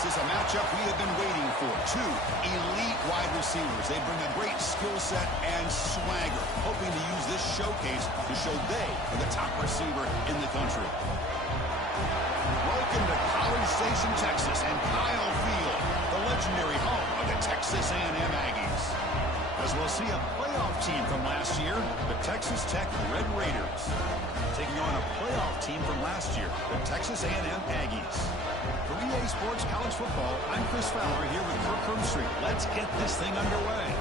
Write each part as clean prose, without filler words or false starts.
This is a matchup we have been waiting for. Two elite wide receivers. They bring a great skill set and swagger, hoping to use this showcase to show they are the top receiver in the country. Welcome to College Station, Texas, and Kyle Field, the legendary home of the Texas A&M Aggies. As we'll see a playoff team from last year, the Texas Tech Red Raiders, taking on a playoff team from last year, the Texas A&M Aggies. For EA Sports College Football, I'm Chris Fowler here with Kirk Herbstreit. Let's get this thing underway.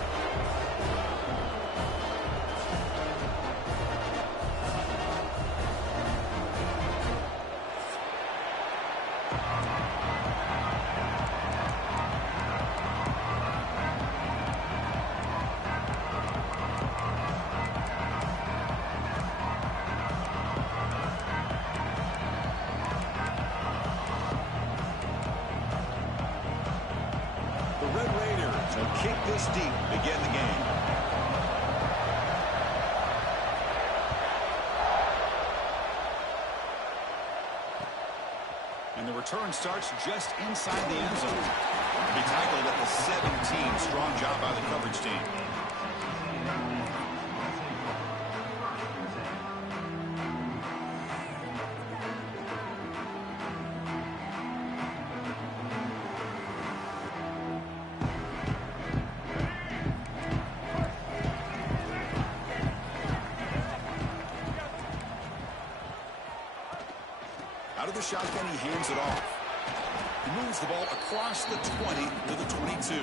Kick this deep to begin the game. And the return starts just inside the end zone. To be tackled at the 17. Strong job by the coverage team. Out of the shotgun, he hands it off. He moves the ball across the 20 to the 22.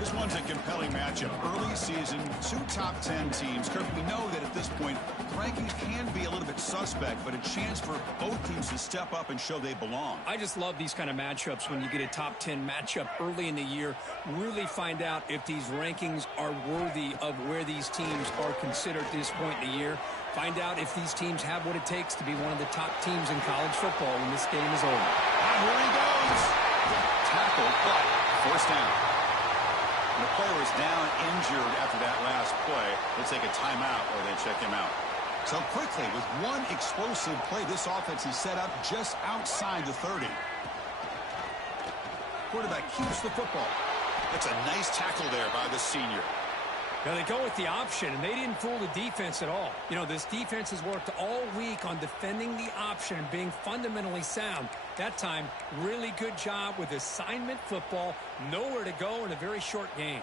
This one's a compelling matchup. Early season, two top 10 teams. Kirk, we know that at this point, the rankings can be a little bit suspect, but a chance for both teams to step up and show they belong. I just love these kind of matchups when you get a top 10 matchup early in the year. Really find out if these rankings are worthy of where these teams are considered at this point in the year. Find out if these teams have what it takes to be one of the top teams in college football when this game is over. And here he goes. Tackled, but first down. And the player is down injured after that last play. They take a timeout or they check him out. So quickly, with one explosive play, this offense is set up just outside the 30. Quarterback keeps the football. That's a nice tackle there by the senior. Now they go with the option, and they didn't fool the defense at all. You know, this defense has worked all week on defending the option and being fundamentally sound. That time, really good job with assignment football. Nowhere to go in a very short game.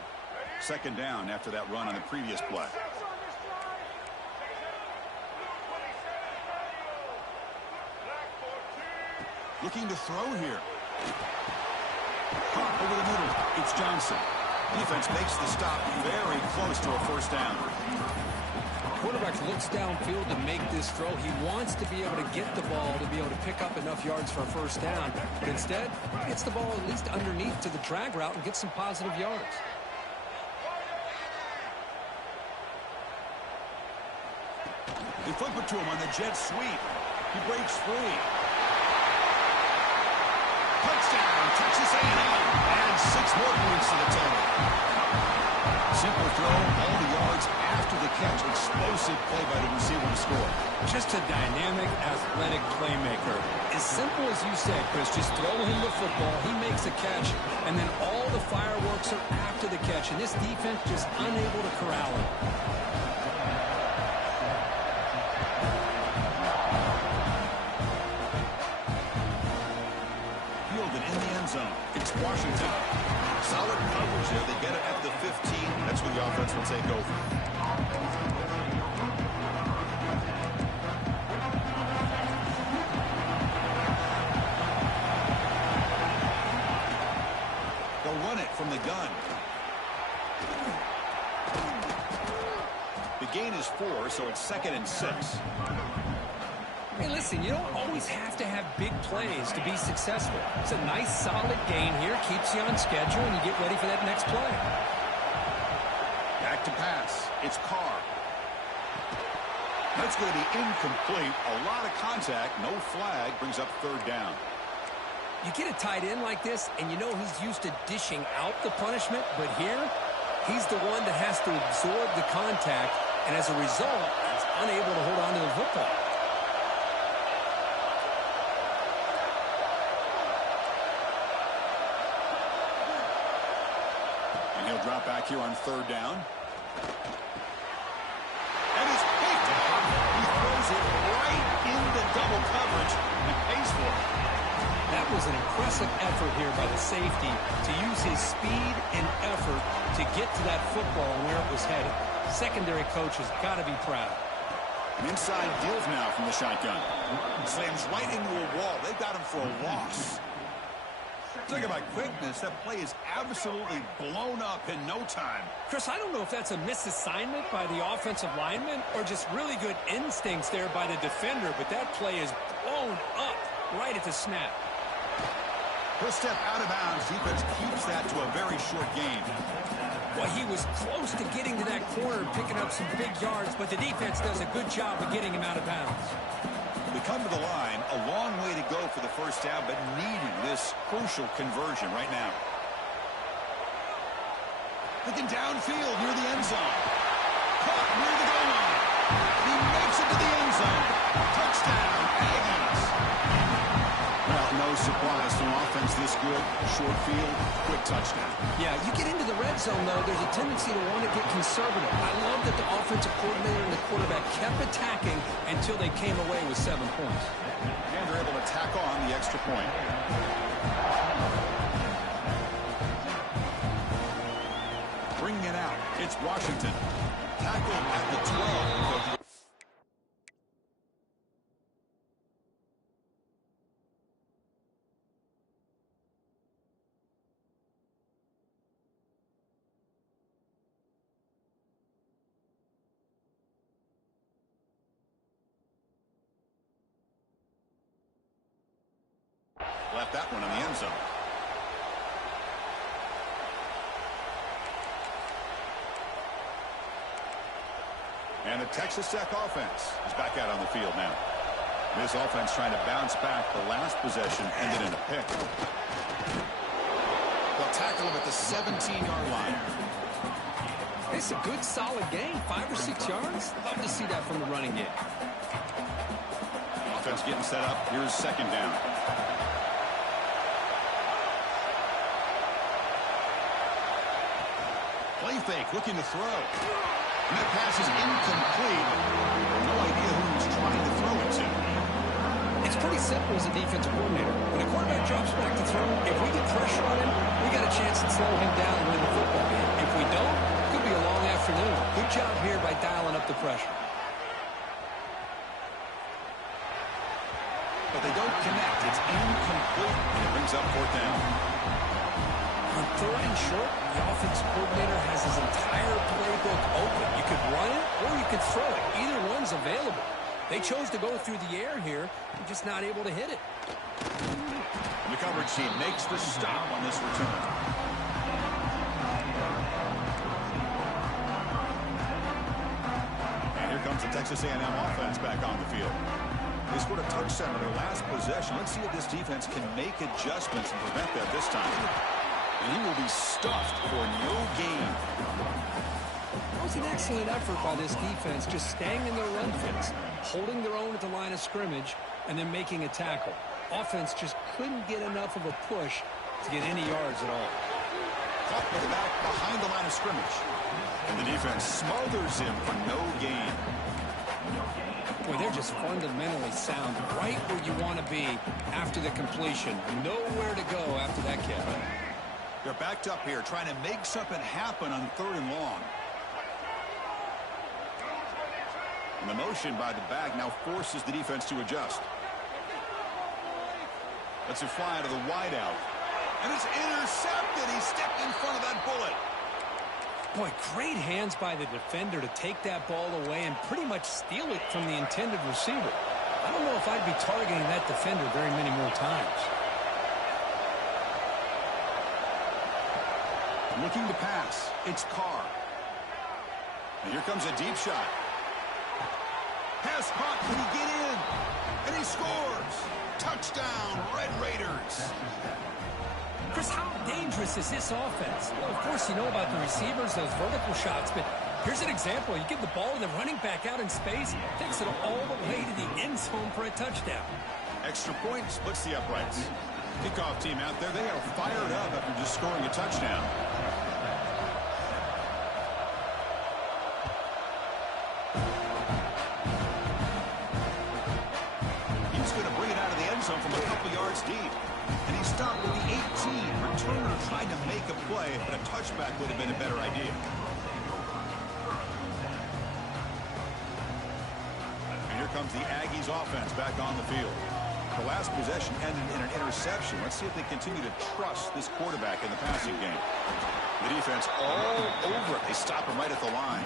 Second down after that run on the previous play. Looking to throw here. Caught over the middle. It's Johnson. Defense makes the stop very close to a first down. Quarterback looks downfield to make this throw. He wants to be able to get the ball to be able to pick up enough yards for a first down. But instead, he gets the ball at least underneath to the drag route and gets some positive yards. They flip it to him on the jet sweep. He breaks free. Touchdown, Texas A&M. And 6 more points to the total. Simple throw, all the yards after the catch. Explosive play by the receiver to score. Just a dynamic, athletic playmaker. As simple as you said, Chris, just throw him the football, he makes a catch, and then all the fireworks are after the catch. And this defense just unable to corral him. Zone. It's Washington. Solid coverage there. They get it at the 15. That's where the offense will take over. They'll run it from the gun. The gain is 4, so it's 2nd and 6. Hey, listen, you don't always have to have big plays to be successful. It's a nice, solid gain here. Keeps you on schedule, and you get ready for that next play. Back to pass. It's Carr. That's going to be incomplete. A lot of contact. No flag. Brings up 3rd down. You get a tight end like this, and you know he's used to dishing out the punishment. But here, he's the one that has to absorb the contact, and as a result, he's unable to hold on to the football. he'll drop back here on third down. And he's picked off. He throws it right into double coverage and pays for it. That was an impressive effort here by the safety to use his speed and effort to get to that football and where it was headed. Secondary coach has got to be proud. An inside deals now from the shotgun. Slams right into a wall. They've got him for a loss. Talk about quickness. That play is absolutely blown up in no time. Chris, I don't know if that's a misassignment by the offensive lineman or just really good instincts there by the defender, but that play is blown up right at the snap. He'll step out of bounds. Defense keeps that to a very short gain. Well, he was close to getting to that corner and picking up some big yards, but the defense does a good job of getting him out of bounds. They come to the line, a long way to go for the first down, but needing this crucial conversion right now. Looking downfield near the end zone. Caught near the goal line. He makes it to the end zone. Touchdown, Aggies. Well, no surprise to an offense this good. Short field, quick touchdown. Yeah, you get into the red zone, though, there's a tendency to want to get conservative. I love that the offensive coordinator and the quarterback kept attacking until they came away with 7 points. And they're able to tack on the extra point. Bringing it out, it's Washington. Tackled at the 12. Left that one in the end zone. And the Texas Tech offense is back out on the field now. This offense trying to bounce back. The last possession ended in a pick. They'll tackle him at the 17-yard line. It's a good, solid game, 5 or 6 yards. Love to see that from the running game. Offense getting set up. Here's second down. Play fake, looking to throw. And that pass is incomplete. No idea who he's trying to throw it to. It's pretty simple as a defensive coordinator. When a quarterback drops back to throw, if we get pressure on him, we got a chance to slow him down and win the football game. If we don't, it could be a long afternoon. Good job here by dialing up the pressure. But they don't connect. It's incomplete. And it brings up fourth down. On third and short, the offensive coordinator has his entire playbook open. You could run it or you could throw it. Either one's available. They chose to go through the air here. They're just not able to hit it. And the coverage team makes the stop on this return. And here comes the Texas A&M offense back on the field. They scored a touchdown on their last possession. Let's see if this defense can make adjustments and prevent that this time. And he will be stuffed for no gain. That was an excellent effort by this defense, just staying in their run fits, holding their own at the line of scrimmage, and then making a tackle. Offense just couldn't get enough of a push to get any yards at all. Caught with the back behind the line of scrimmage. And the defense smothers him for no gain. Boy, they're just fundamentally sound, right where you want to be after the completion. Nowhere to go after that catch. They're backed up here, trying to make something happen on third and long. And the motion by the back now forces the defense to adjust. Lets it fly to the wideout. And it's intercepted. He stepped in front of that bullet. Boy, great hands by the defender to take that ball away and pretty much steal it from the intended receiver. I don't know if I'd be targeting that defender very many more times. Looking to pass. It's Carr. And here comes a deep shot. Pass caught. Can he get in? And he scores. Touchdown, Red Raiders. Chris, how dangerous is this offense? Well, of course, you know about the receivers, those vertical shots, but here's an example. You give the ball to the running back out in space, takes it all the way to the end zone for a touchdown. Extra point splits the uprights. Kickoff team out there, they are fired up after just scoring a touchdown. He's going to bring it out of the end zone from a couple yards deep. And he stopped with the 18. Returner tried to make a play, but a touchback would have been a better idea. And here comes the Aggies offense back on the field. The last possession ended in an interception. Let's see if they continue to trust this quarterback in the passing game. The defense all over it. They stop him right at the line.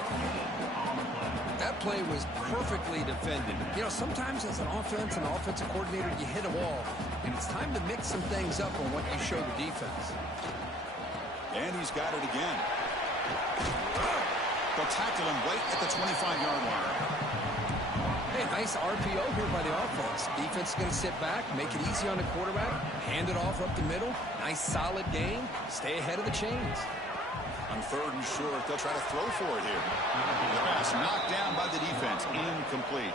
That play was perfectly defended. You know, sometimes as an offensive coordinator, you hit a wall, and it's time to mix some things up on what you show the defense. And he's got it again. They'll tackle him right at the 25-yard line. Hey, nice RPO here by the offense. Defense is going to sit back, make it easy on the quarterback, hand it off up the middle. Nice, solid game. Stay ahead of the chains. On 3rd and short, they'll try to throw for it here. The pass knocked down by the defense. Incomplete.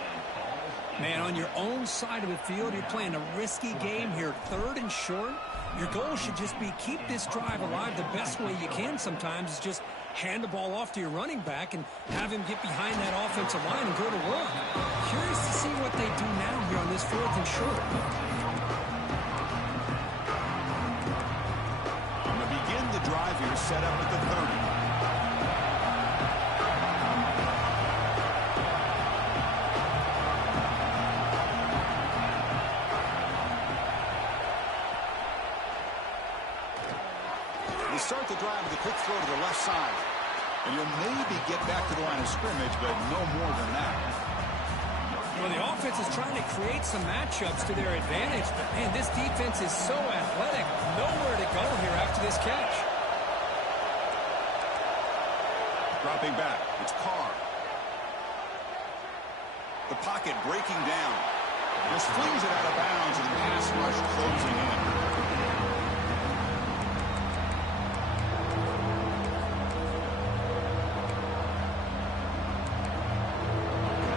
Man, on your own side of the field, you're playing a risky game here. 3rd and short. Your goal should just be keep this drive alive the best way you can sometimes is just hand the ball off to your running back and have him get behind that offensive line and go to work. Curious to see what they do now here on this 4th and short. The drive here set up at the 30. They start the drive with a quick throw to the left side. And you'll maybe get back to the line of scrimmage, but no more than that. Well, the offense is trying to create some matchups to their advantage, but, man, this defense is so athletic. Nowhere to go here after this catch. Dropping back, it's Carr. The pocket breaking down. Just flings it out of bounds, and the pass rush closing in.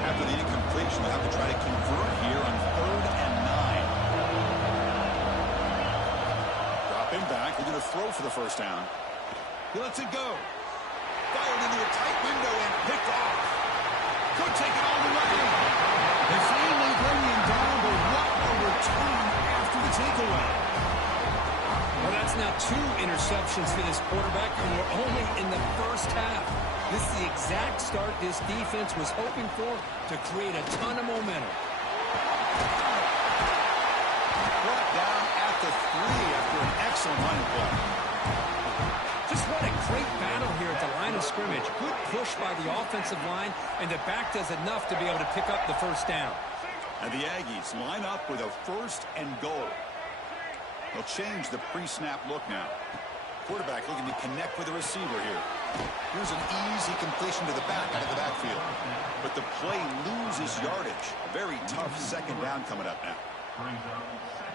After the incompletion, they'll have to try to convert here on 3rd and 9. Dropping back, they're going to throw for the first down. He lets it go. Fired into a tight window and picked off. Could take it all the way. They finally bring him down, but what a return after the takeaway. Well, that's now 2 interceptions for this quarterback, and we're only in the first half. This is the exact start this defense was hoping for to create a ton of momentum. Brought down at the 3 after an excellent line of play. Just what a great battle here at the line of scrimmage. Good push by the offensive line, and the back does enough to be able to pick up the first down. And the Aggies line up with a 1st and goal. They'll change the pre-snap look now. Quarterback looking to connect with the receiver here. Here's an easy completion to the back out of the backfield. But the play loses yardage. A very tough 2nd down coming up now.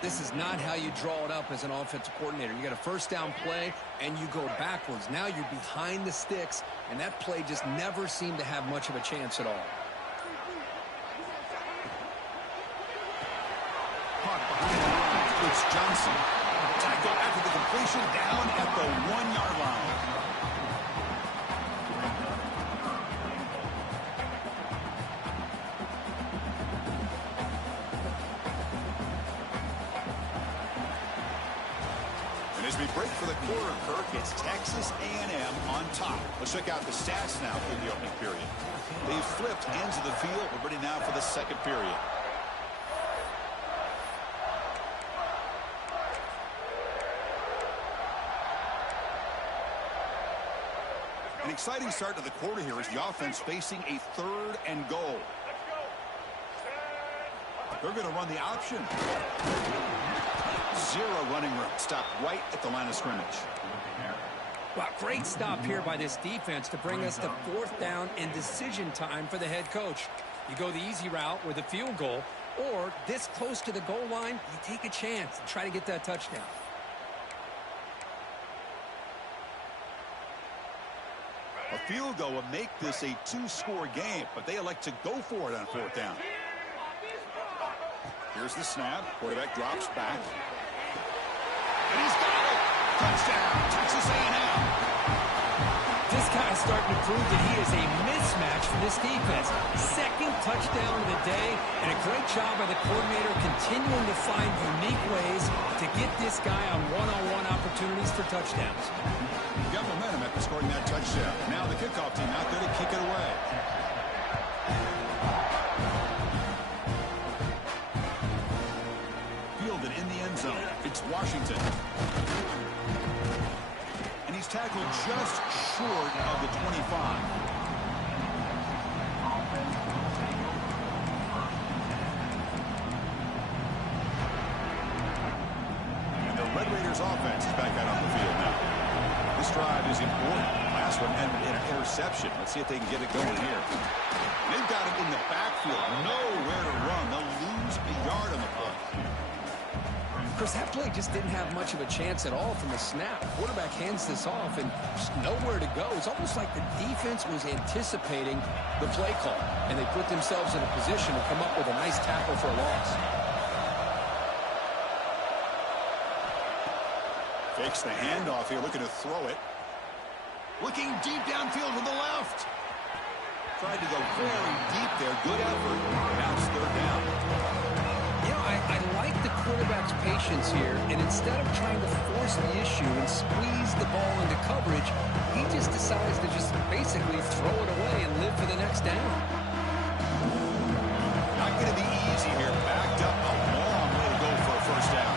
This is not how you draw it up as an offensive coordinator. You got a 1st down play, and you go backwards. Now you're behind the sticks, and that play just never seemed to have much of a chance at all. Caught behind the line. It's Johnson. Tackle after the completion down at the 1-yard line. As we break for the quarter, Kirk, it's Texas A&M on top. Let's check out the stats now for the opening period. They've flipped ends of the field. We're ready now for the 2nd period. An exciting start to the quarter here as the offense facing a 3rd and goal. They're going to run the option. 0 running room. Stopped right at the line of scrimmage. Well, great stop here by this defense to bring us to 4th down and decision time for the head coach. You go the easy route with a field goal, or this close to the goal line, you take a chance and try to get that touchdown. A field goal would make this a 2-score game, but they elect to go for it on 4th down. Here's the snap. Quarterback drops back. And he's got it. Touchdown, Texas A&M. This guy's starting to prove that he is a mismatch for this defense. Second touchdown of the day, and a great job by the coordinator continuing to find unique ways to get this guy on one-on-one opportunities for touchdowns. Got momentum after scoring that touchdown. Now the kickoff team out there to kick it away. Fielded in the end zone. It's Washington. And he's tackled just short of the 25. And the Red Raiders offense is back out on the field now. This drive is important. Last one ended in an interception. Let's see if they can get it going here. They've got it in the backfield. Nowhere to run. They'll lose a yard on the play. Chris, that play just didn't have much of a chance at all from the snap. Quarterback hands this off and just nowhere to go. It's almost like the defense was anticipating the play call, and they put themselves in a position to come up with a nice tackle for a loss. Fakes the handoff here, looking to throw it. Looking deep downfield to the left. Tried to go very deep there. Good effort. Now it's third down. You know, I like the quarterback's patience here, and instead of trying to force the issue and squeeze the ball into coverage, he just decides to just basically throw it away and live for the next down. Not going to be easy here. Backed up a long way to go for a first down.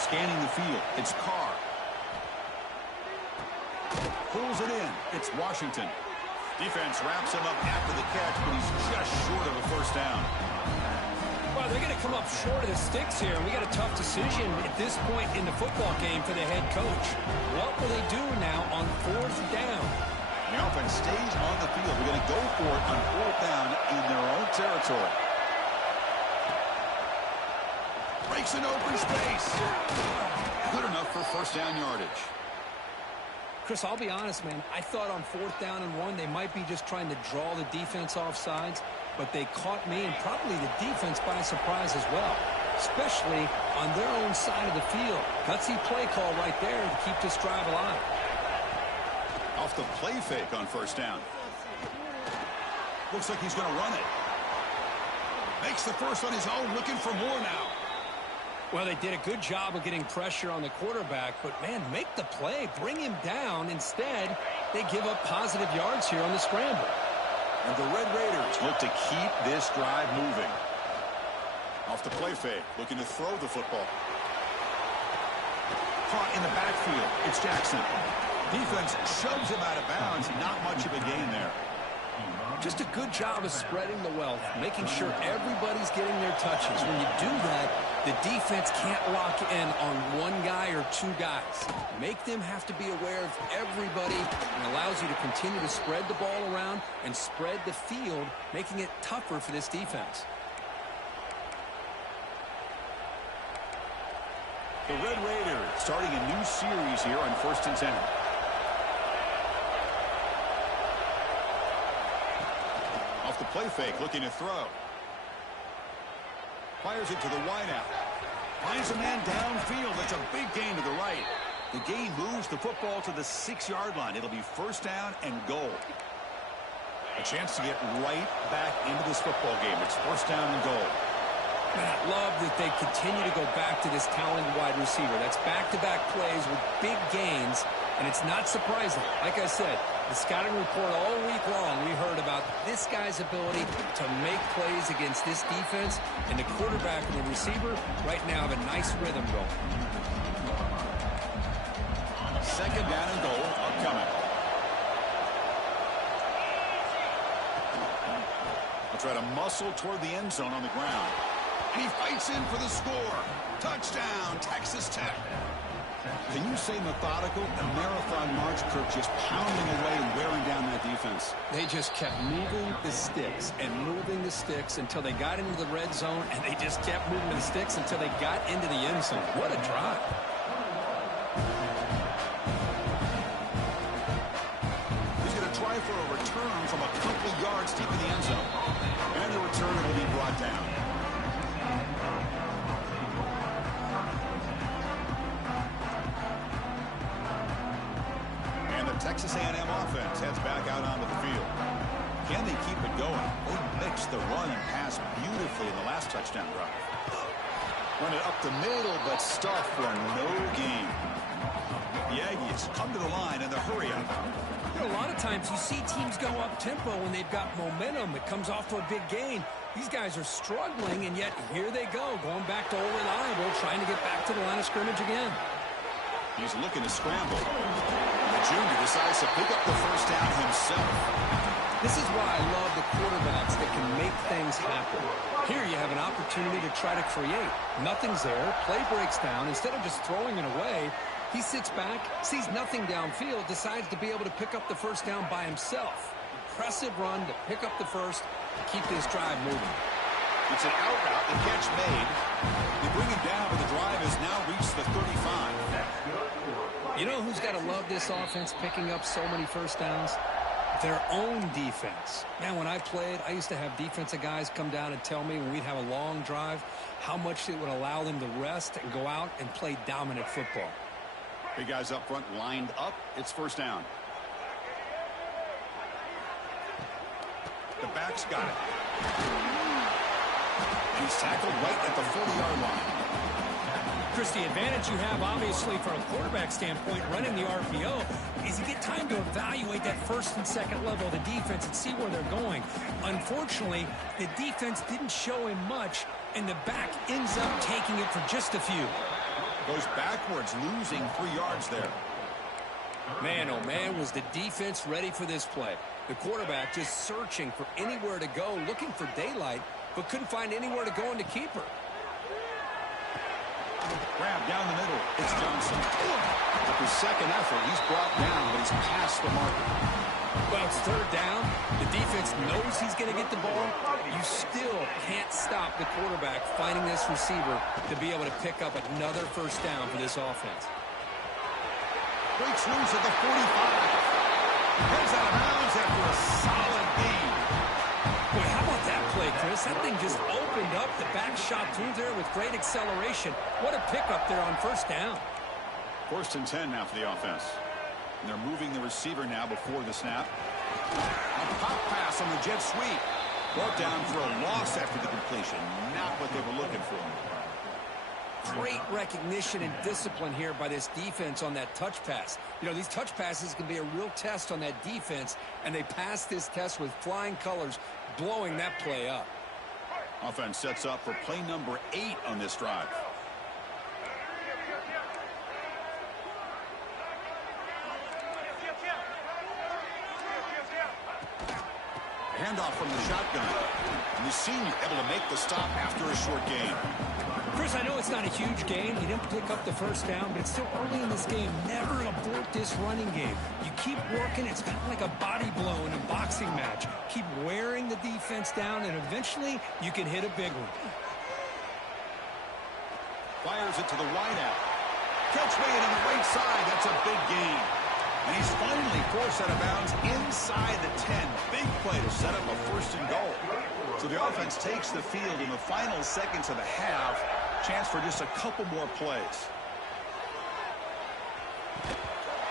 Scanning the field, it's Carr. Pulls it in, it's Washington. Defense wraps him up after the catch, but he's just short of a first down. Well, they're going to come up short of the sticks here, and we got a tough decision at this point in the football game for the head coach. What will they do now on fourth down? The offense stays on the field. They're going to go for it on fourth down in their own territory. Breaks an open space. Good enough for first down yardage. Chris, I'll be honest, man. I thought on fourth down and one, they might be just trying to draw the defense off sides, but they caught me and probably the defense by surprise as well, especially on their own side of the field. Gutsy play call right there to keep this drive alive. Off the play fake on first down. Looks like he's going to run it. Makes the first on his own, looking for more now. Well, they did a good job of getting pressure on the quarterback, but, man, make the play. Bring him down. Instead, they give up positive yards here on the scramble. And the Red Raiders look to keep this drive moving. Off the play fake, looking to throw the football. Caught in the backfield. It's Jackson. Defense shoves him out of bounds. Not much of a gain there. Just a good job of spreading the wealth, making sure everybody's getting their touches. When you do that, the defense can't lock in on one guy or two guys. Make them have to be aware of everybody, and allows you to continue to spread the ball around and spread the field, making it tougher for this defense. The Red Raiders starting a new series here on 1st and 10. Off the play fake, looking to throw. Fires it to the wideout. Finds a man downfield. That's a big gain to the right. The gain moves the football to the 6-yard line. It'll be first down and goal. A chance to get right back into this football game. It's first down and goal. Man, I love that they continue to go back to this talented wide receiver. That's back-to-back plays with big gains, and it's not surprising. Like I said, the scouting report all week long, we heard about this guy's ability to make plays against this defense, and the quarterback and the receiver right now have a nice rhythm going. Second down and goal upcoming. I'll try to muscle toward the end zone on the ground. And he fights in for the score. Touchdown, Texas Tech. Can you say methodical? A marathon march, Kirk, just pounding away and wearing down that defense. They just kept moving the sticks and moving the sticks until they got into the red zone, and they just kept moving the sticks until they got into the end zone. What a drive. He's going to try for a return from a couple yards deep in the end zone. And the return will be brought down. Texas A&M offense heads back out onto the field. Can they keep it going? They mixed the run and pass beautifully in the last touchdown drive. Run it up the middle, but stuffed for no gain. The Aggies come to the line in the hurry-up. You know, a lot of times you see teams go up-tempo when they've got momentum. It comes off to a big gain. These guys are struggling, and yet here they go, going back to old reliable, trying to get back to the line of scrimmage again. He's looking to scramble. The junior decides to pick up the first down himself. This is why I love the quarterbacks that can make things happen. Here you have an opportunity to try to create. Nothing's there. Play breaks down. Instead of just throwing it away, he sits back, sees nothing downfield, decides to be able to pick up the first down by himself. Impressive run to pick up the first, keep this drive moving. It's an out route. The catch made. They bring him down, but the drive has now reached the 35. You know who's got to love this offense picking up so many first downs? Their own defense. Man, when I played, I used to have defensive guys come down and tell me when we'd have a long drive how much it would allow them to rest and go out and play dominant football. Big guys up front lined up. It's first down. The back's got it. And he's tackled right at the 40-yard line. Chris, the advantage you have, obviously, from a quarterback standpoint, running the RPO, is you get time to evaluate that first and second level of the defense and see where they're going. Unfortunately, the defense didn't show him much, and the back ends up taking it for just a few. Goes backwards, losing 3 yards there. Man, oh man, was the defense ready for this play. The quarterback just searching for anywhere to go, looking for daylight, but couldn't find anywhere to go in the keeper. Grab down the middle. It's Johnson. With his second effort, he's brought down, but he's past the marker. Well, it's third down. The defense knows he's going to get the ball. You still can't stop the quarterback finding this receiver to be able to pick up another first down for this offense. Breaks loose at the 45. Heads out of bounds after a solid gain. Boy, how about that play, Chris? That thing just opened up. The back shot through there with great acceleration. What a pickup there on first down. First and 10 now for the offense. And they're moving the receiver now before the snap. A pop pass on the jet sweep. Brought down for a loss after the completion. Not what they were looking for. Great recognition and discipline here by this defense on that touch pass. You know, these touch passes can be a real test on that defense, and they passed this test with flying colors, blowing that play up. Offense sets up for play number 8 on this drive. Handoff from the shotgun. And the senior able to make the stop after a short gain. Chris, I know it's not a huge gain. He didn't pick up the first down, but it's still early in this game. Never abort this running game. You keep working. It's kind of like a body blow in a boxing match. Keep wearing the defense down, and eventually you can hit a big one. Fires it to the wideout. Catch made on the right side. That's a big gain. And he's finally forced out of bounds inside the 10. Big play to set up a first and goal. So the offense takes the field in the final seconds of the half. Chance for just a couple more plays.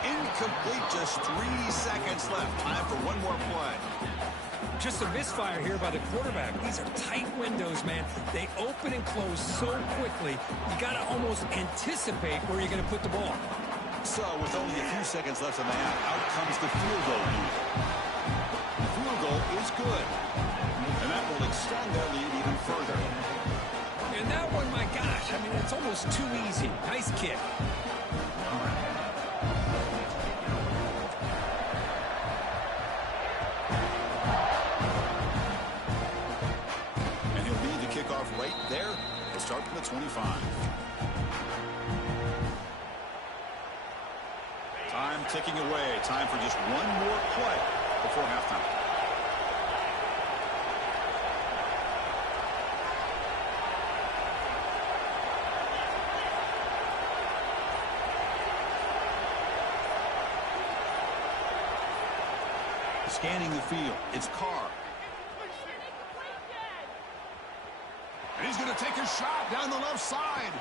Incomplete, just 3 seconds left. Time for one more play. Just a misfire here by the quarterback. These are tight windows, man. They open and close so quickly, you got to almost anticipate where you're going to put the ball. So with only a few seconds left in the half, out comes the field goal lead. The field goal is good. And that will extend their lead even further. And that one, my gosh, I mean, it's almost too easy. Nice kick. And he'll lead the kickoff right there. He'll start from the 25. Time ticking away. Time for just one more play before halftime. Scanning the field. It's Carr. And he's going to take a shot down the left side.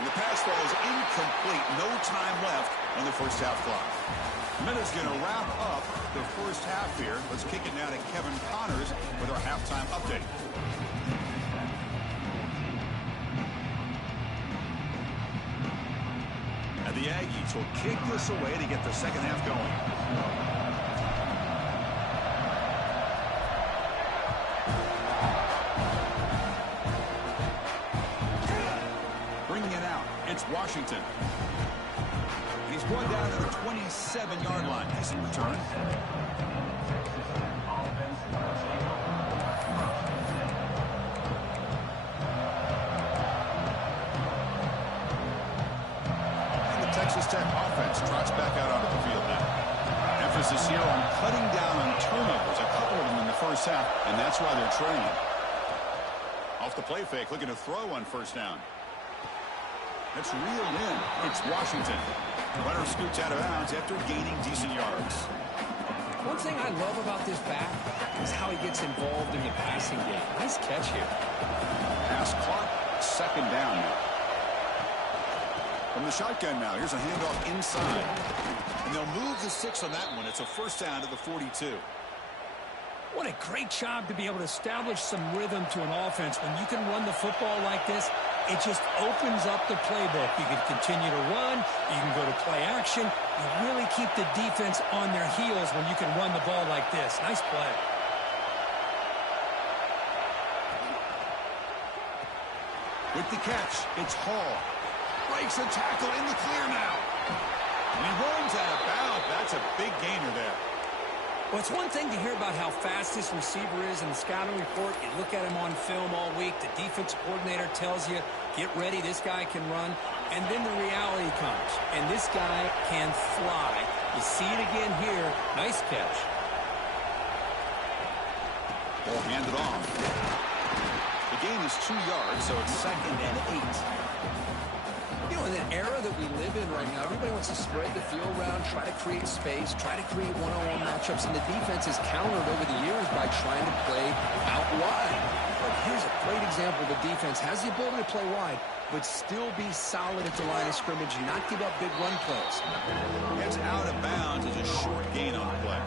And the pass falls incomplete. No time left on the first half clock. Minute's going to wrap up the first half here. Let's kick it now to Kevin Connors with our halftime update. And the Aggies will kick this away to get the second half going. Bringing it out, it's Washington. He's brought down to the 27-yard line. Decent return. And the Texas Tech offense trots back out onto the field now. Emphasis here on cutting down on turnovers. A couple of them in the first half, and that's why they're trailing. Off the play fake, looking to throw on first down. That's reeled in. It's Washington. Runner scoots out of bounds after gaining decent yards. One thing I love about this back is how he gets involved in the passing game. Nice catch here. Pass clock, second down now. From the shotgun now, here's a handoff inside. And they'll move the 6 on that one. It's a first down to the 42. What a great job to be able to establish some rhythm to an offense. When you can run the football like this, it just opens up the playbook. You can continue to run. You can go to play action. You really keep the defense on their heels when you can run the ball like this. Nice play. With the catch, it's Hall. Breaks a tackle in the clear now. And he runs out of bounds. That's a big gainer there. Well, it's one thing to hear about how fast this receiver is in the scouting report. You look at him on film all week. The defense coordinator tells you, get ready, this guy can run. And then the reality comes, and this guy can fly. You see it again here. Nice catch. Ball handed off. The gain is 2 yards, so it's 2nd and 8. You know, in the era that we live in right now, everybody wants to spread the field around, try to create space, try to create one-on-one matchups, and the defense is countered over the years by trying to play out wide. But here's a great example. The defense has the ability to play wide, but still be solid at the line of scrimmage and not give up big run plays. Gets out of bounds as a short gain on the play.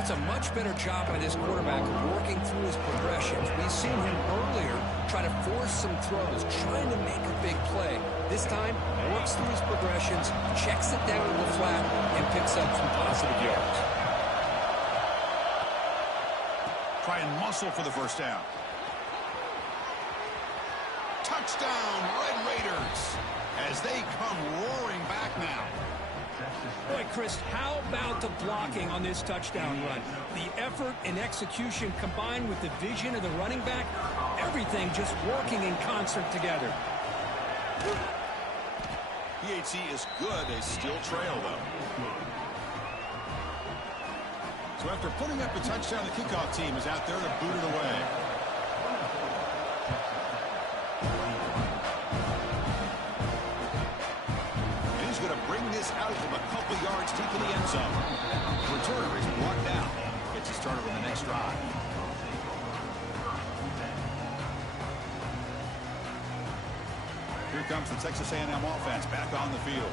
That's a much better job by this quarterback of working through his progressions. We've seen him earlier try to force some throws, trying to make a big play. This time, works through his progressions, checks it down to the flat, and picks up some positive yards. Try and muscle for the first down. Touchdown, Red Raiders, as they come roaring back now. Boy, Chris, how about the blocking on this touchdown run? The effort and execution combined with the vision of the running back, everything just working in concert together. PHC is good. They still trail, though. So after putting up the touchdown, the kickoff team is out there to boot it away. And he's going to bring this out from a couple yards deep in the end zone. Returner is brought down. Gets you started on the next drive. Here comes the Texas A&M offense back on the field.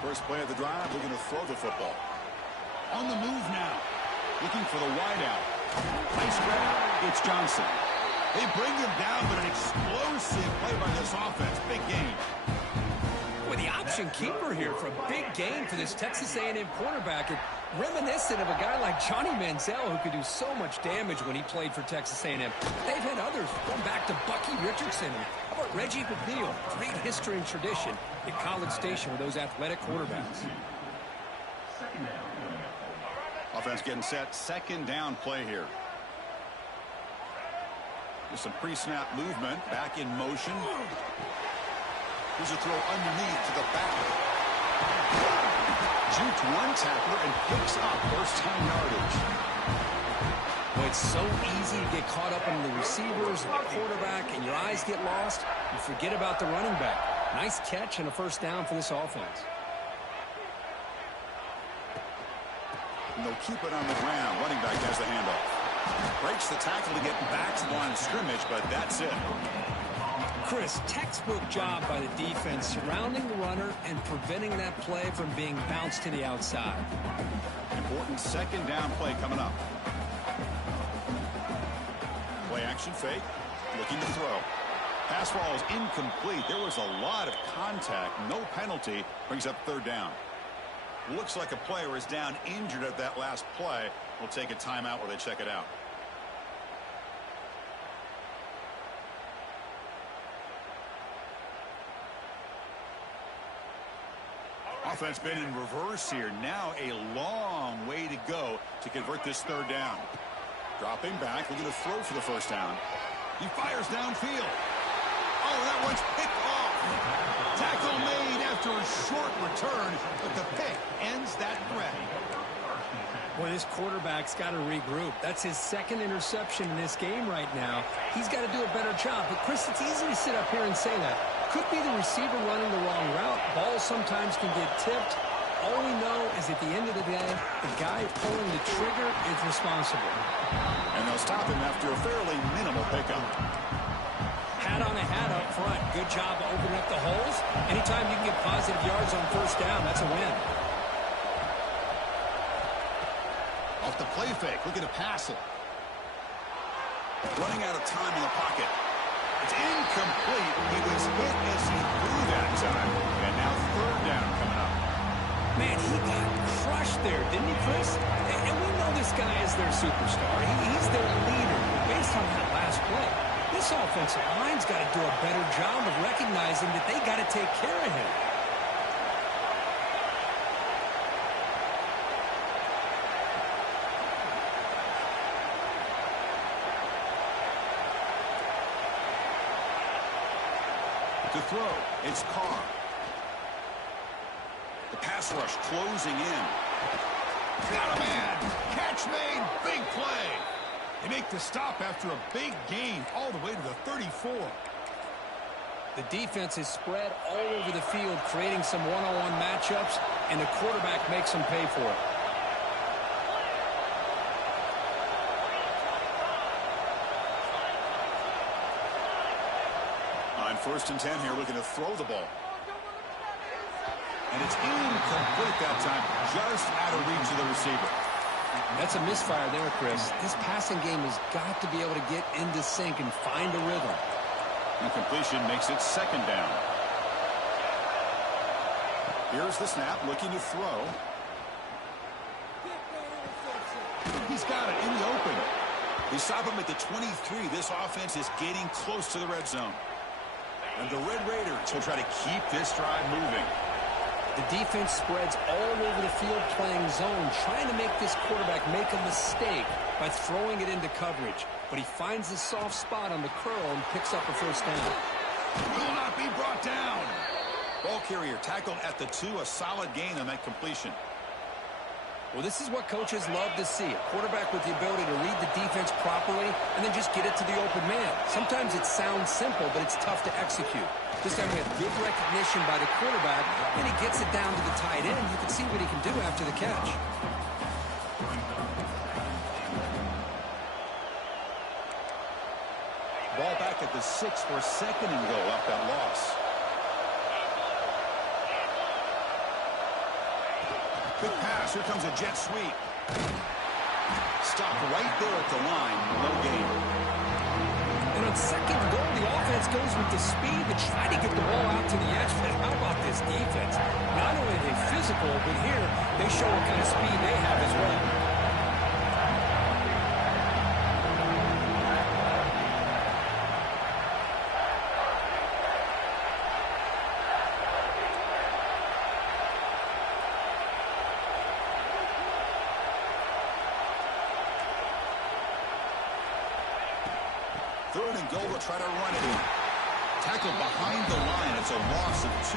First play of the drive, looking to throw the football. On the move now. Looking for the wideout. Nice grab. It's Johnson. They bring him down, but an explosive play by this offense. Big gain. Boy, the option keeper here for a big gain for this Texas A&M quarterback. And reminiscent of a guy like Johnny Manziel, who could do so much damage when he played for Texas A&M. They've had others going back to Bucky Richardson. How about Reggie McNeil? Great history and tradition at College Station with those athletic quarterbacks. Offense getting set. Second down play here. There's some pre-snap movement. Back in motion. Here's a throw underneath to the back. Juked one tackler and picks up first-time yardage. Boy, it's so easy to get caught up in the receivers and the quarterback, and your eyes get lost. You forget about the running back. Nice catch and a first down for this offense. And they'll keep it on the ground. Running back has the handoff. Breaks the tackle to get back to the line of scrimmage, but that's it. Chris, textbook job by the defense surrounding the runner and preventing that play from being bounced to the outside. Important second down play coming up. Play action fake, looking to throw. Pass ball is incomplete. There was a lot of contact. No penalty. Brings up third down. Looks like a player is down injured at that last play. We'll take a timeout while they check it out. Offense been in reverse here. Now a long way to go to convert this third down. Dropping back, looking to throw for the first down. He fires downfield. Oh, that one's picked off. Tackle made after a short return, but the pick ends that threat. Boy, this quarterback's got to regroup. That's his second interception in this game right now. He's got to do a better job. But, Chris, it's easy to sit up here and say that. Could be the receiver running the wrong route. Balls sometimes can get tipped. All we know is at the end of the day, the guy pulling the trigger is responsible. And they'll stop him after a fairly minimal pickup. Hat on a hat up front. Good job of opening up the holes. Anytime you can get positive yards on first down, that's a win. Off the play fake, looking to pass it. Running out of time in the pocket. It's incomplete. He was hit as he threw that time. And now third down coming up. Man, he got crushed there, didn't he, Chris? And we know this guy is their superstar. He's their leader. Based on that last play, this offensive line's got to do a better job of recognizing that they got to take care of him. To throw, it's Carr. The pass rush closing in. Got a man. Catch made. Big play. They make the stop after a big gain all the way to the 34. The defense is spread all over the field, creating some one-on-one matchups, and the quarterback makes them pay for it. On 1st and 10 here, looking to throw the ball. And it's incomplete that time, just out of reach of the receiver. That's a misfire there, Chris. This passing game has got to be able to get into sync and find a rhythm. Incompletion makes it second down. Here's the snap, looking to throw. He's got it in the open. They stop him at the 23. This offense is getting close to the red zone. And the Red Raiders will try to keep this drive moving. The defense spreads all over the field playing zone, trying to make this quarterback make a mistake by throwing it into coverage. But he finds the soft spot on the curl and picks up a first down. Will not be brought down. Ball carrier tackled at the 2, a solid gain on that completion. Well, this is what coaches love to see. A quarterback with the ability to read the defense properly and then just get it to the open man. Sometimes it sounds simple, but it's tough to execute. This time we have good recognition by the quarterback, and he gets it down to the tight end. You can see what he can do after the catch. Ball back at the 6 for a second and goal up that loss. Quick pass. Here comes a jet sweep. Stopped right there at the line. No gain. And on second goal, the offense goes with the speed to try to get the ball out to the edge. But how about this defense? Not only are they physical, but here they show what kind of speed they have as well. Third and goal, will try to run it in. Tackled behind the line. It's a loss of 2.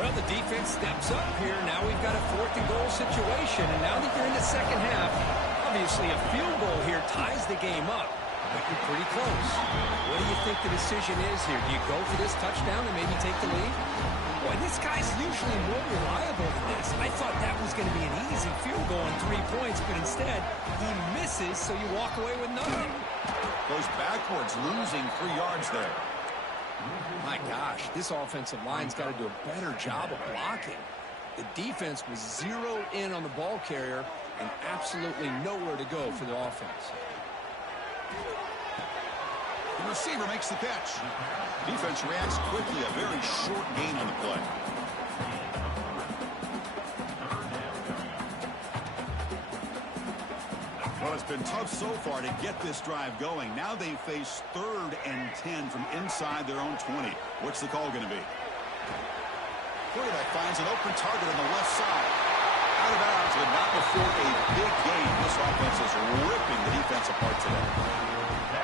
Well, the defense steps up here. Now we've got a 4th and goal situation. And now that you're in the second half, obviously a field goal here ties the game up. but you're pretty close. What do you think the decision is here? Do you go for this touchdown and maybe take the lead? Boy, this guy's usually more reliable than this. I thought that was going to be an easy field goal and 3 points, but instead, he misses, so you walk away with nothing. Goes backwards, losing 3 yards there. My gosh, this offensive line's got to do a better job of blocking. The defense was zeroed in on the ball carrier and absolutely nowhere to go for the offense. The receiver makes the catch. Defense reacts quickly, a very short gain on the play. Well, it's been tough so far to get this drive going. Now they face 3rd and 10 from inside their own 20. What's the call going to be? Quarterback finds an open target on the left side. Out of bounds, but not before a big gain. This offense is ripping the defense apart today.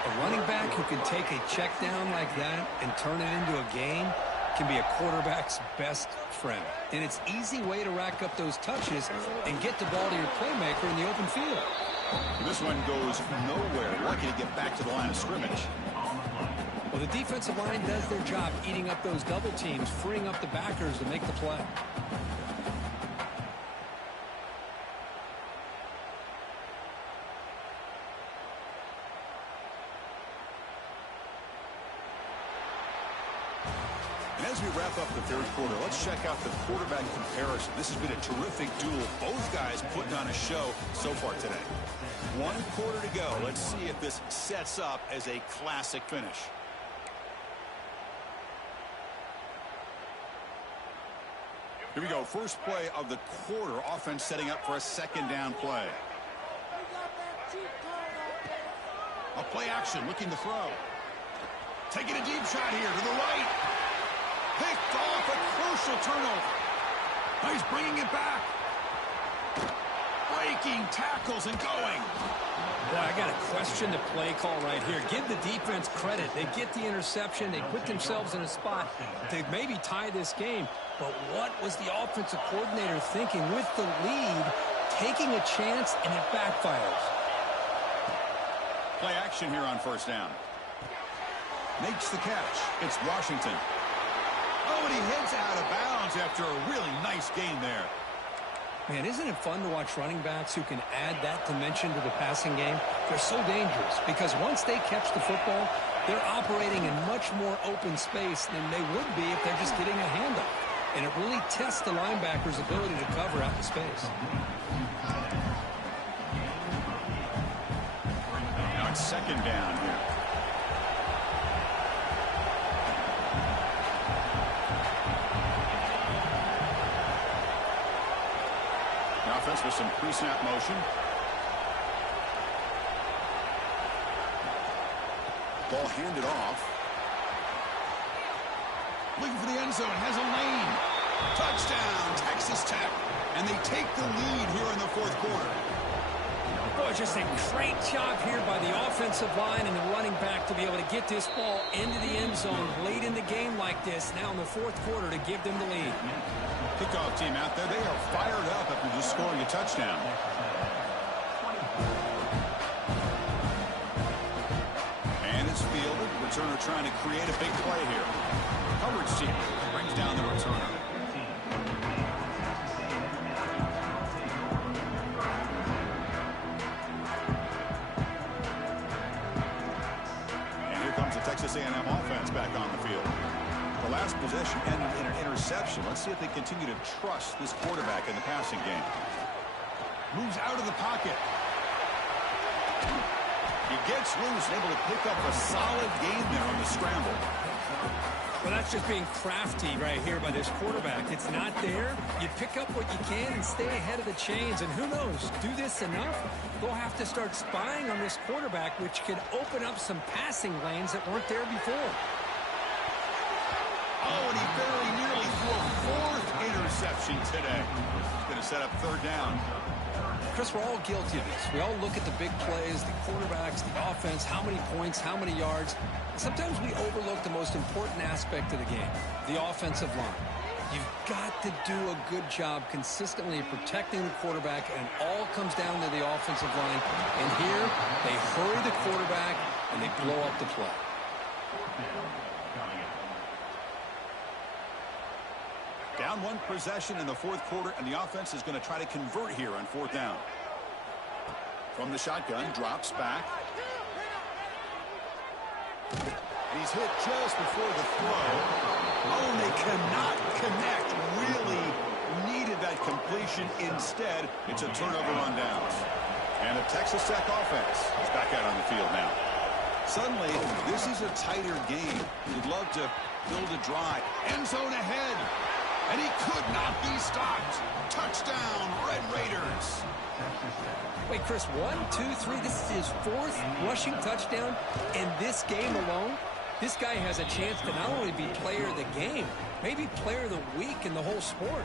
A running back who can take a check down like that and turn it into a gain can be a quarterback's best friend. And it's an easy way to rack up those touches and get the ball to your playmaker in the open field. This one goes nowhere. Lucky to get back to the line of scrimmage. Well, the defensive line does their job eating up those double teams, freeing up the backers to make the play. And as we wrap up the 3rd quarter, let's check out the quarterback comparison. This has been a terrific duel. Both guys putting on a show so far today. 1 quarter to go. Let's see if this sets up as a classic finish. Here we go. First play of the quarter. Offense setting up for a 2nd down play. A play action, looking to throw. Taking a deep shot here to the right. Picked off, a crucial turnover. Now he's bringing it back. Breaking tackles and going. Boy, I got to question the play call right here. Give the defense credit. They get the interception. They put themselves in a spot to maybe tie this game. But what was the offensive coordinator thinking with the lead, taking a chance, and it backfires? Play action here on 1st down. Makes the catch. It's Washington. Oh, and he heads out of bounds after a really nice gain there. Man, isn't it fun to watch running backs who can add that dimension to the passing game? They're so dangerous because once they catch the football, they're operating in much more open space than they would be if they're just getting a handoff. And it really tests the linebacker's ability to cover out the space. Now it's 2nd down here. The offense with some pre-snap motion. Ball handed off. Looking for the end zone, has a lane. Touchdown, Texas Tech. And they take the lead here in the 4th quarter. Boy, just a great job here by the offensive line and the running back to be able to get this ball into the end zone late in the game like this, now in the 4th quarter, to give them the lead. Kickoff team out there, they are fired up after just scoring a touchdown. And it's fielded. Returner trying to create a big play here. Coverage team brings down the returner. And here comes the Texas A&M offense back on the field. The last possession ended in an interception. Let's see if they continue to trust this quarterback in the passing game. Moves out of the pocket. He gets loose, able to pick up a solid gain there on the scramble. Well, that's just being crafty right here by this quarterback. It's not there. You pick up what you can and stay ahead of the chains. And who knows, do this enough, they'll have to start spying on this quarterback, which could open up some passing lanes that weren't there before. Oh, and he very nearly threw a 4th interception today. He's going to set up 3rd down. Chris, we're all guilty of this. We all look at the big plays, the quarterbacks, the offense, how many points, how many yards. Sometimes we overlook the most important aspect of the game, the offensive line. You've got to do a good job consistently protecting the quarterback, and it all comes down to the offensive line. And here, they hurry the quarterback, and they blow up the play. Down one possession in the fourth quarter, and the offense is going to try to convert here on fourth down. From the shotgun, drops back. He's hit just before the throw. Oh, and they cannot connect. Really needed that completion. Instead, it's a turnover on downs. And the Texas Tech offense is back out on the field now. Suddenly, this is a tighter game. You'd love to build a drive. End zone ahead. And he could not be stopped. Touchdown, Red Raiders. Wait, Chris, 1, 2, 3. This is his fourth rushing touchdown in this game alone. This guy has a chance to not only be player of the game, maybe player of the week in the whole sport.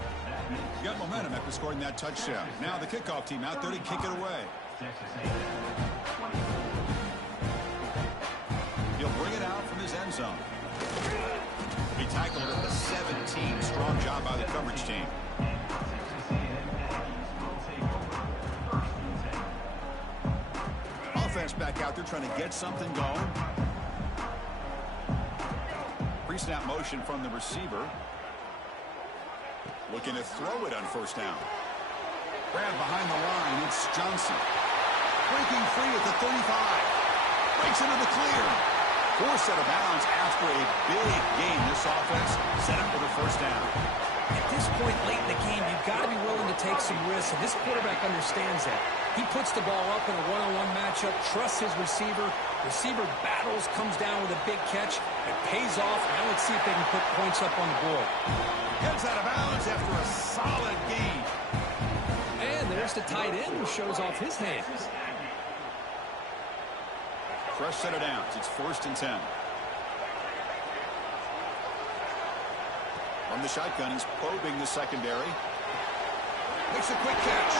You got momentum after scoring that touchdown. Now the kickoff team out there to kick it away. He'll bring it out from his end zone. He tackled at the 17. Strong job by the coverage team. Offense back out there trying to get something going. Pre-snap motion from the receiver. Looking to throw it on first down. Grab behind the line. It's Johnson. Breaking free at the 35. Breaks into the clear. Forced out of bounds after a big game. This offense set up for the first down. At this point late in the game, you've got to be willing to take some risks, and this quarterback understands that. He puts the ball up in a one-on-one matchup, trusts his receiver. Receiver battles, comes down with a big catch. It pays off. Now let's see if they can put points up on the board. Gets out of bounds after a solid game. And there's the tight end who shows off his hands. Fresh set of downs. It's 1st and 10. From the shotgun, he's probing the secondary. Makes a quick catch.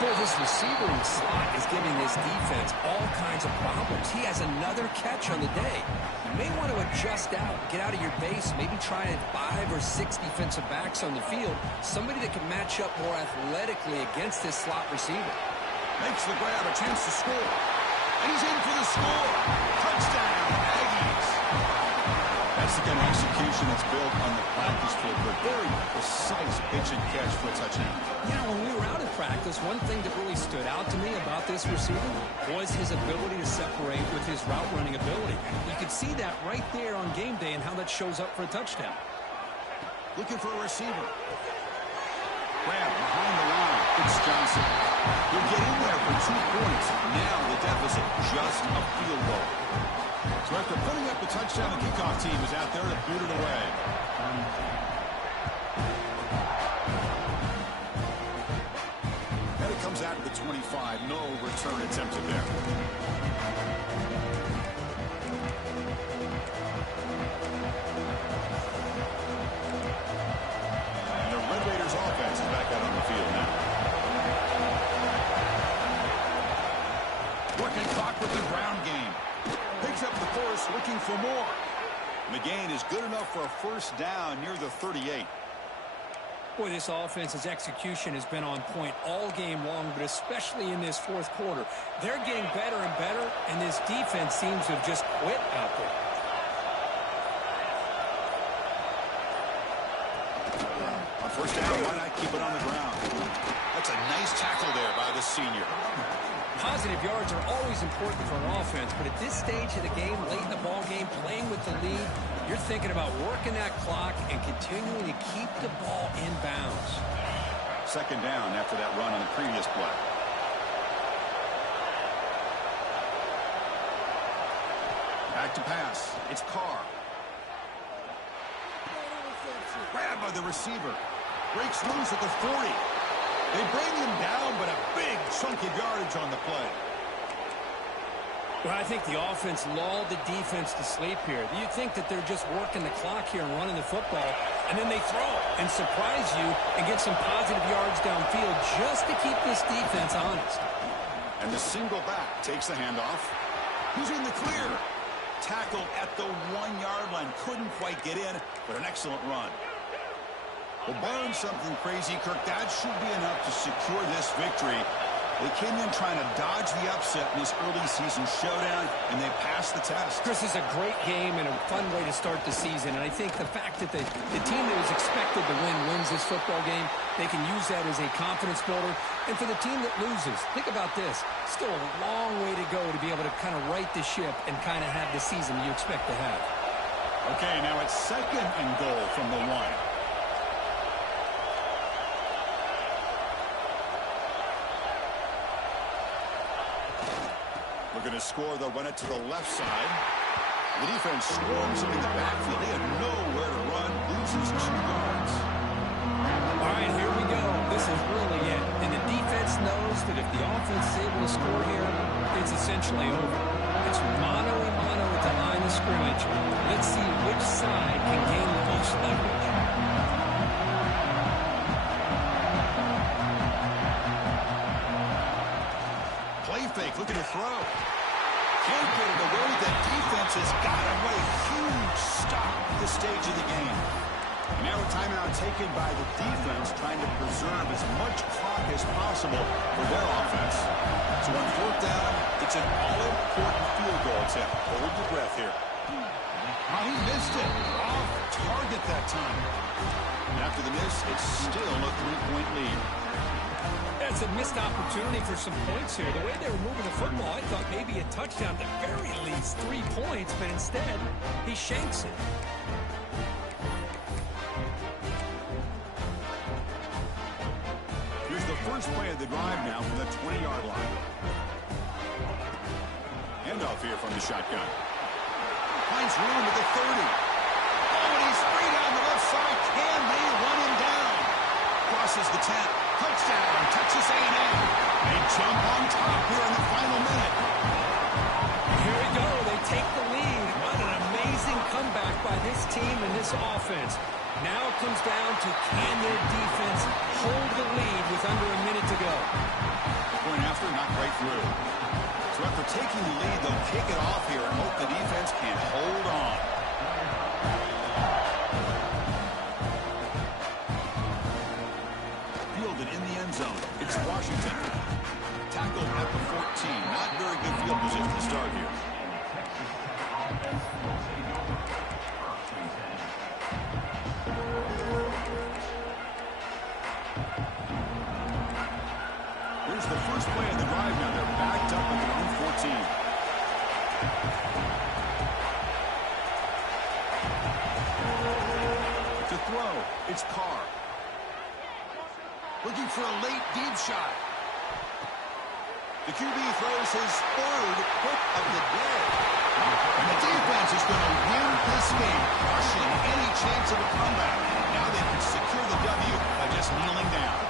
Boy, this receiver in slot is giving this defense all kinds of problems. He has another catch on the day. You may want to adjust out, get out of your base, maybe try 5 or 6 defensive backs on the field. Somebody that can match up more athletically against this slot receiver. Makes the grab, a chance to score. And he's in for the score. Touchdown, Aggies. That's the kind of execution that's built on the practice field. But very precise pitch and catch for a touchdown. Yeah, when we were out in practice, one thing that really stood out to me about this receiver was his ability to separate with his route running ability. You could see that right there on game day and how that shows up for a touchdown. Looking for a receiver. Grab behind the line. It's Johnson. He'll get in there for 2 points. Now the deficit, just a field goal. So after putting up the touchdown, the kickoff team is out there to boot it away. And it comes out to the 25. No return attempted there. And the Red Raiders offense is back out on the field now. Working clock with the ground game. Picks up the force, looking for more. And the gain is good enough for a first down near the 38. Boy, this offense's execution has been on point all game long, but especially in this fourth quarter. They're getting better and better, and this defense seems to have just quit out there. On first down, why not keep it on the ground? That's a nice tackle there by the senior. Positive yards are always important for an offense, but at this stage of the game, late in the ball game, playing with the lead, you're thinking about working that clock and continuing to keep the ball in bounds. Second down after that run on the previous play. Back to pass. It's Carr. Grabbed by the receiver. Breaks loose at the 40. They bring him down, but a big chunk of yardage on the play. Well, I think the offense lulled the defense to sleep here. You think that they're just working the clock here and running the football, and then they throw and surprise you and get some positive yards downfield just to keep this defense honest. And the single back takes the handoff. He's in the clear. Tackled at the 1-yard line. Couldn't quite get in, but an excellent run. Well, barring something crazy, Kirk, that should be enough to secure this victory. They came in trying to dodge the upset in this early season showdown, and they passed the test. Chris, is a great game and a fun way to start the season. And I think the fact that the team that was expected to win wins this football game, they can use that as a confidence builder. And for the team that loses, think about this. Still a long way to go to be able to kind of right the ship and kind of have the season you expect to have. Okay, now it's 2nd and goal from the 1. Looking to score, they'll run it to the left side. The defense swarms him in the backfield. They have nowhere to run, loses 2 yards. All right, here we go. This is really it. And the defense knows that if the offense is able to score here, it's essentially over. It's mano-a-mano at the line of scrimmage. Let's see which side can gain the most leverage. Play fake, looking to throw. Can't get it away. The defense has got away. Huge stop at this stage of the game. And now a timeout taken by the defense, trying to preserve as much clock as possible for their offense. So on 4th down, it's an all-important field goal attempt. Hold your breath here. Oh, he missed it. Off target that time. And after the miss, it's still a 3-point lead. It's a missed opportunity for some points here. The way they were moving the football, I thought maybe a touchdown, at the very least 3 points, but instead, he shanks it. Here's the first play of the drive now from the 20-yard line. Handoff here from the shotgun. Finds room at the 30. Oh, and he's free down the left side. Can they run him down? Crosses the 10. Touchdown, Texas A&M. They jump on top here in the final minute. Here we go. They take the lead. What an amazing comeback by this team and this offense. Now it comes down to can their defense hold the lead with under a minute to go. Point after, not right through. So after taking the lead, they'll kick it off here and hope the defense can hold on. Fielded in the end zone. It's Washington. Tackled at the 14. Not very good field position to start here. Here's the first play of the drive now. They're backed up at their own 14. To throw, it's Carr. Looking for a late deep shot. The QB throws his 3rd hit of the day. And the defense is going to win this game, crushing any chance of a comeback. Now they can secure the W by just kneeling down.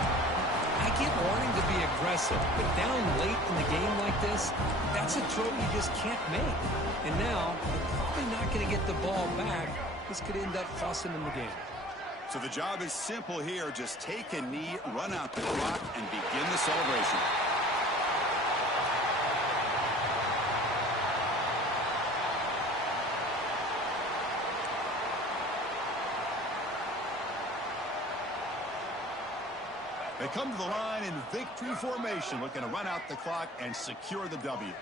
I get wanting to be aggressive, but down late in the game like this, that's a throw you just can't make. And now, they're probably not going to get the ball back. This could end up costing them the game. So the job is simple here. Just take a knee, run out the clock, and begin the celebration. They come to the line in victory formation, looking to run out the clock and secure the W.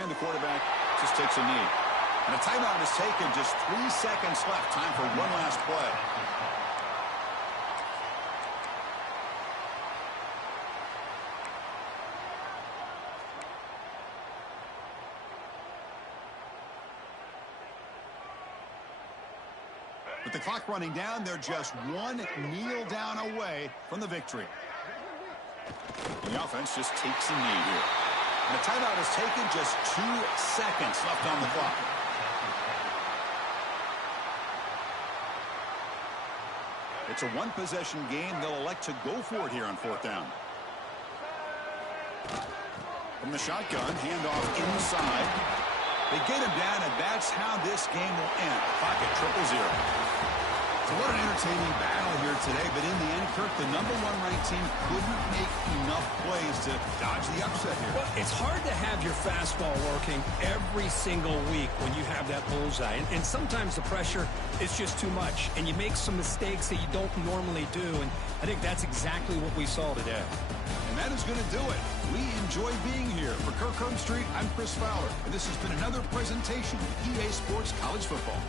And the quarterback just takes a knee. And a timeout is taken. Just 3 seconds left. Time for one last play. With the clock running down, they're just one kneel down away from the victory. And the offense just takes a knee here. And the timeout is taken, just 2 seconds left on the clock. It's a one-possession game. They'll elect to go for it here on 4th down. From the shotgun, handoff inside. They get him down, and that's how this game will end. Clock at 0-0. So what an entertaining battle here today, but in the end, Kirk, the #1 ranked team couldn't make enough plays to dodge the upset here. Well, it's hard to have your fastball working every single week when you have that bullseye. And sometimes the pressure is just too much, and you make some mistakes that you don't normally do. And I think that's exactly what we saw today. And that is going to do it. We enjoy being here. For Kirk Herbstreit, I'm Chris Fowler, and this has been another presentation of EA Sports College Football.